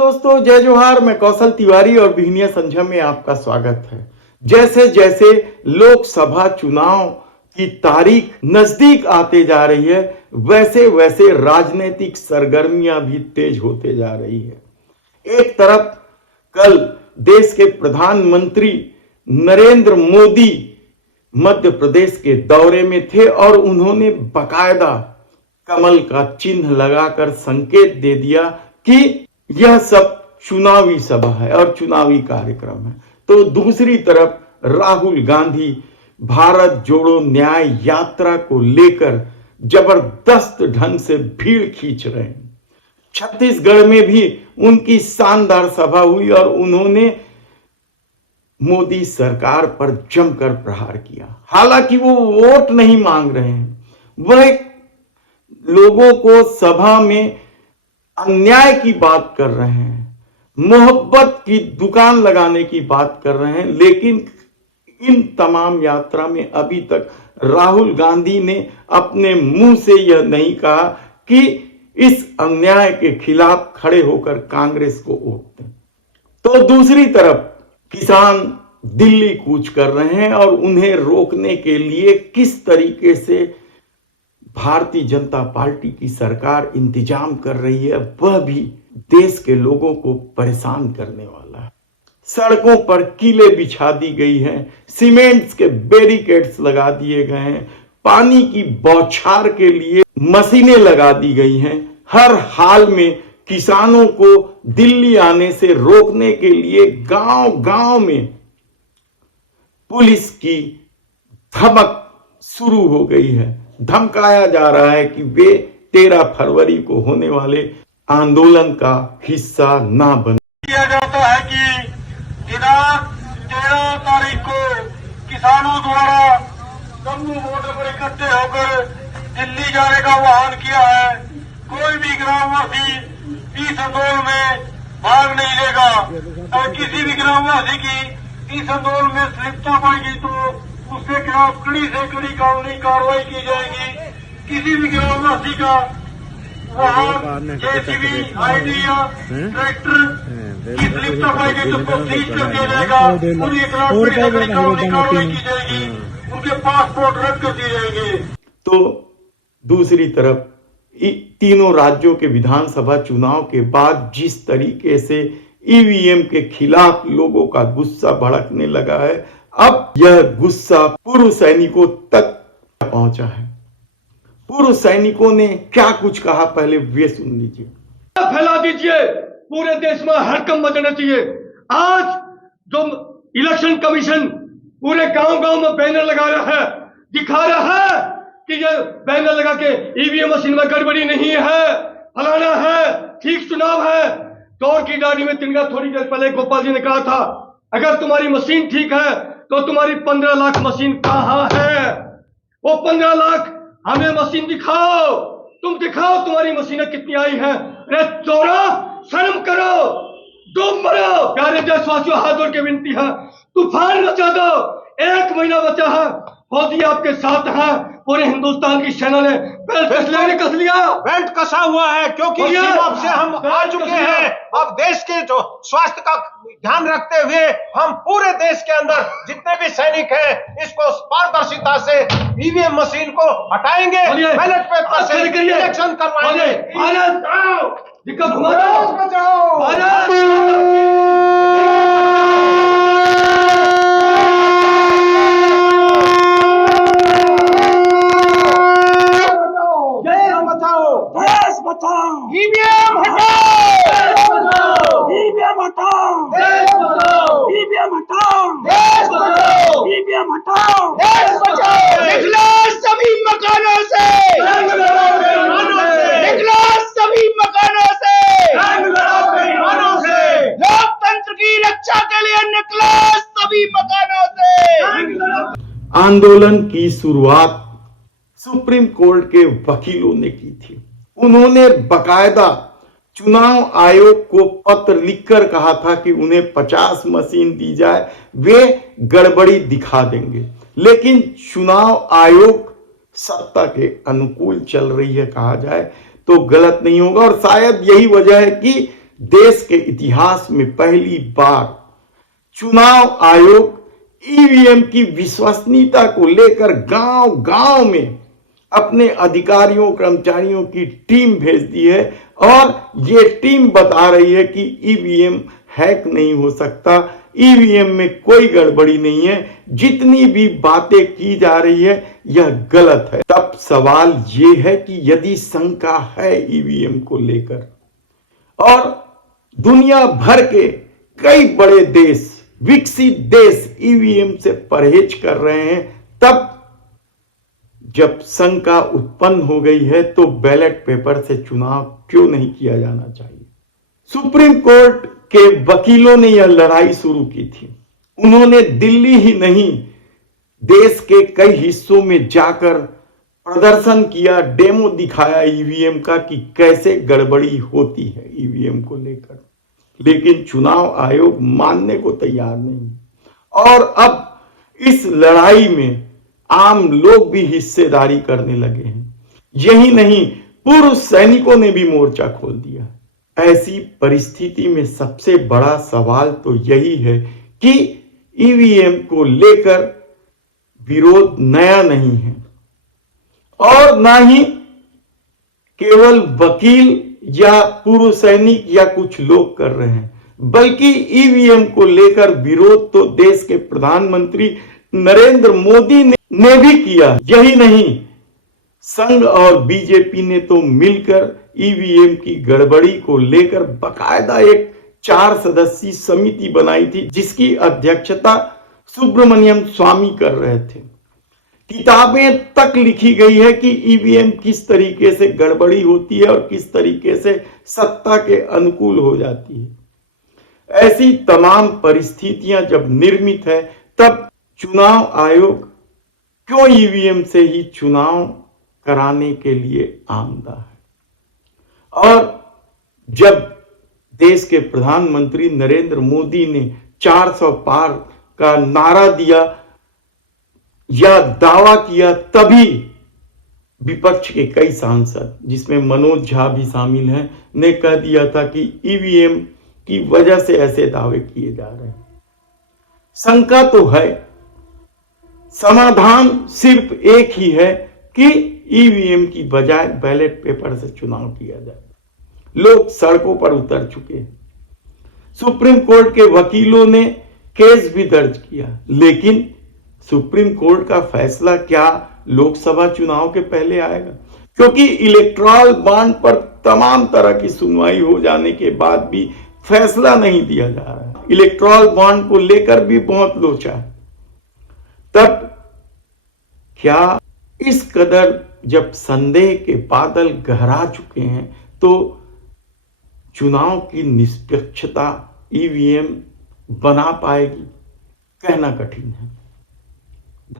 दोस्तों, जय जोहार। मैं कौशल तिवारी और बिहनिया संझा में आपका स्वागत है। जैसे जैसे लोकसभा चुनाव की तारीख नजदीक आते जा रही है, वैसे वैसे राजनीतिक सरगर्मियां भी तेज होते जा रही है। एक तरफ कल देश के प्रधानमंत्री नरेंद्र मोदी मध्य प्रदेश के दौरे में थे और उन्होंने बकायदा कमल का चिन्ह लगाकर संकेत दे दिया कि यह सब चुनावी सभा है और चुनावी कार्यक्रम है। तो दूसरी तरफ राहुल गांधी भारत जोड़ो न्याय यात्रा को लेकर जबरदस्त ढंग से भीड़ खींच रहे हैं। छत्तीसगढ़ में भी उनकी शानदार सभा हुई और उन्होंने मोदी सरकार पर जमकर प्रहार किया। हालांकि वो वोट नहीं मांग रहे हैं, वह लोगों को सभा में अन्याय की बात कर रहे हैं, मोहब्बत की दुकान लगाने की बात कर रहे हैं। लेकिन इन तमाम यात्रा में अभी तक राहुल गांधी ने अपने मुंह से यह नहीं कहा कि इस अन्याय के खिलाफ खड़े होकर कांग्रेस को वोट दें। तो दूसरी तरफ किसान दिल्ली कूच कर रहे हैं और उन्हें रोकने के लिए किस तरीके से भारतीय जनता पार्टी की सरकार इंतजाम कर रही है, वह भी देश के लोगों को परेशान करने वाला है। सड़कों पर कीले बिछा दी गई हैं, सीमेंट्स के बैरिकेड्स लगा दिए गए हैं, पानी की बौछार के लिए मशीनें लगा दी गई हैं। हर हाल में किसानों को दिल्ली आने से रोकने के लिए गांव-गांव में पुलिस की धमक शुरू हो गई है। धमकाया जा रहा है कि वे 13 फरवरी को होने वाले आंदोलन का हिस्सा ना बने। किया जाता है कि 13 तारीख को किसानों द्वारा जम्मू बॉर्डर पर इकट्ठे होकर दिल्ली जाने का आह्वान किया है। कोई भी ग्रामवासी इस आंदोलन में भाग नहीं लेगा और किसी भी ग्रामवासी की इस आंदोलन में संलिप्तता पाएगी तो उसके खिलाफ कड़ी से कड़ी कानूनी कार्रवाई की जाएगी। किसी भी ग्रामवासी का वाहन जेसीबी, आईडी या ट्रैक्टर की संलिप्तता पाएगी तो उसको सीज कर दिया जाएगा। उनके खिलाफ कड़ी से कड़ी कानूनी कार्रवाई की जाएगी, उनके पासपोर्ट रद्द कर दिए जाएंगे। तो दूसरी तरफ तीनों राज्यों के विधानसभा चुनाव के बाद जिस तरीके से ईवीएम के खिलाफ लोगों का गुस्सा भड़कने लगा है, अब यह गुस्सा पूर्व सैनिकों तक पहुंचा है। पूर्व सैनिकों ने क्या कुछ कहा, पहले वे सुन लीजिए। फैला दीजिए, पूरे देश में हड़कंप मचना चाहिए। आज जो इलेक्शन कमीशन पूरे गांव-गांव में बैनर लगा रहा है, दिखा रहा है कि ये बैनर लगा के ईवीएम मशीन में गड़बड़ी नहीं है, फलाना है, ठीक चुनाव है। दौड़ की दाढ़ी में तिनका थोड़ी देर पहले गोपाल जी ने कहा था, अगर तुम्हारी मशीन ठीक है तो तुम्हारी 15 लाख मशीन कहां है? वो 15 लाख हमें मशीन दिखाओ, तुम दिखाओ तुम्हारी मशीनें कितनी आई हैं। अरे चोरा, शर्म करो, डूब मरो। प्यारे देशवासियों, हाथ जोड़ के विनती है, तूफान मचा दो। 1 महीना बचा है, फौजी आपके साथ हैं। पूरे हिंदुस्तान की सेना ने बेल्ट कस लिया, बेल्ट कसा हुआ है, क्योंकि सीमा से हम आ चुके हैं। अब देश के जो स्वास्थ्य का ध्यान रखते हुए हम पूरे देश के अंदर जितने भी सैनिक हैं, इसको पारदर्शिता से ईवीएम मशीन को हटाएंगे, बैलेट पेपर से इलेक्शन करवाएंगे। दिक्कत बचाओ। ईवीएम हटाओ, ईवीएम हटाओ, देश बचाओ, ईवीएम हटाओ, देश बचाओ, ईवीएम हटाओ, देश बचाओ। निकलो सभी मकानों से, निकलो सभी मकानों से, लोकतंत्र की रक्षा के लिए निकलो सभी मकानों से। आंदोलन की शुरुआत सुप्रीम कोर्ट के वकीलों ने की थी। उन्होंने बकायदा चुनाव आयोग को पत्र लिखकर कहा था कि उन्हें 50 मशीन दी जाए, वे गड़बड़ी दिखा देंगे। लेकिन चुनाव आयोग सत्ता के अनुकूल चल रही है कहा जाए तो गलत नहीं होगा। और शायद यही वजह है कि देश के इतिहास में पहली बार चुनाव आयोग ईवीएम की विश्वसनीयता को लेकर गांव गांव में अपने अधिकारियों कर्मचारियों की टीम भेज दी है और ये टीम बता रही है कि ईवीएम हैक नहीं हो सकता, ईवीएम में कोई गड़बड़ी नहीं है, जितनी भी बातें की जा रही है यह गलत है। तब सवाल ये है कि यदि शंका है ईवीएम को लेकर और दुनिया भर के कई बड़े देश, विकसित देश ईवीएम से परहेज कर रहे हैं, तब जब शंका उत्पन्न हो गई है तो बैलेट पेपर से चुनाव क्यों नहीं किया जाना चाहिए। सुप्रीम कोर्ट के वकीलों ने यह लड़ाई शुरू की थी। उन्होंने दिल्ली ही नहीं देश के कई हिस्सों में जाकर प्रदर्शन किया, डेमो दिखाया ईवीएम का कि कैसे गड़बड़ी होती है ईवीएम को लेकर, लेकिन चुनाव आयोग मानने को तैयार नहीं। और अब इस लड़ाई में आम लोग भी हिस्सेदारी करने लगे हैं। यही नहीं, पूर्व सैनिकों ने भी मोर्चा खोल दिया। ऐसी परिस्थिति में सबसे बड़ा सवाल तो यही है कि ईवीएम को लेकर विरोध नया नहीं है और ना ही केवल वकील या पूर्व सैनिक या कुछ लोग कर रहे हैं, बल्कि ईवीएम को लेकर विरोध तो देश के प्रधानमंत्री नरेंद्र मोदी ने भी किया। यही नहीं, संघ और बीजेपी ने तो मिलकर ईवीएम की गड़बड़ी को लेकर बकायदा एक 4 सदस्यीय समिति बनाई थी जिसकी अध्यक्षता सुब्रमण्यम स्वामी कर रहे थे। किताबें तक लिखी गई है कि ईवीएम किस तरीके से गड़बड़ी होती है और किस तरीके से सत्ता के अनुकूल हो जाती है। ऐसी तमाम परिस्थितियां जब निर्मित है तब चुनाव आयोग क्यों ईवीएम से ही चुनाव कराने के लिए आमदा है। और जब देश के प्रधानमंत्री नरेंद्र मोदी ने 400 पार का नारा दिया या दावा किया, तभी विपक्ष के कई सांसद, जिसमें मनोज झा भी शामिल हैं, ने कह दिया था कि ईवीएम की वजह से ऐसे दावे किए जा रहे हैं। शंका तो है, समाधान सिर्फ एक ही है कि ईवीएम की बजाय बैलेट पेपर से चुनाव किया जाए। लोग सड़कों पर उतर चुके हैं। सुप्रीम कोर्ट के वकीलों ने केस भी दर्ज किया, लेकिन सुप्रीम कोर्ट का फैसला क्या लोकसभा चुनाव के पहले आएगा? क्योंकि इलेक्टोरल बॉन्ड पर तमाम तरह की सुनवाई हो जाने के बाद भी फैसला नहीं दिया जा रहा है। इलेक्टोरल बॉन्ड को लेकर भी बहुत लोचा है। तब क्या इस कदर जब संदेह के बादल गहरा चुके हैं तो चुनाव की निष्पक्षता ईवीएम बना पाएगी? कहना कठिन है।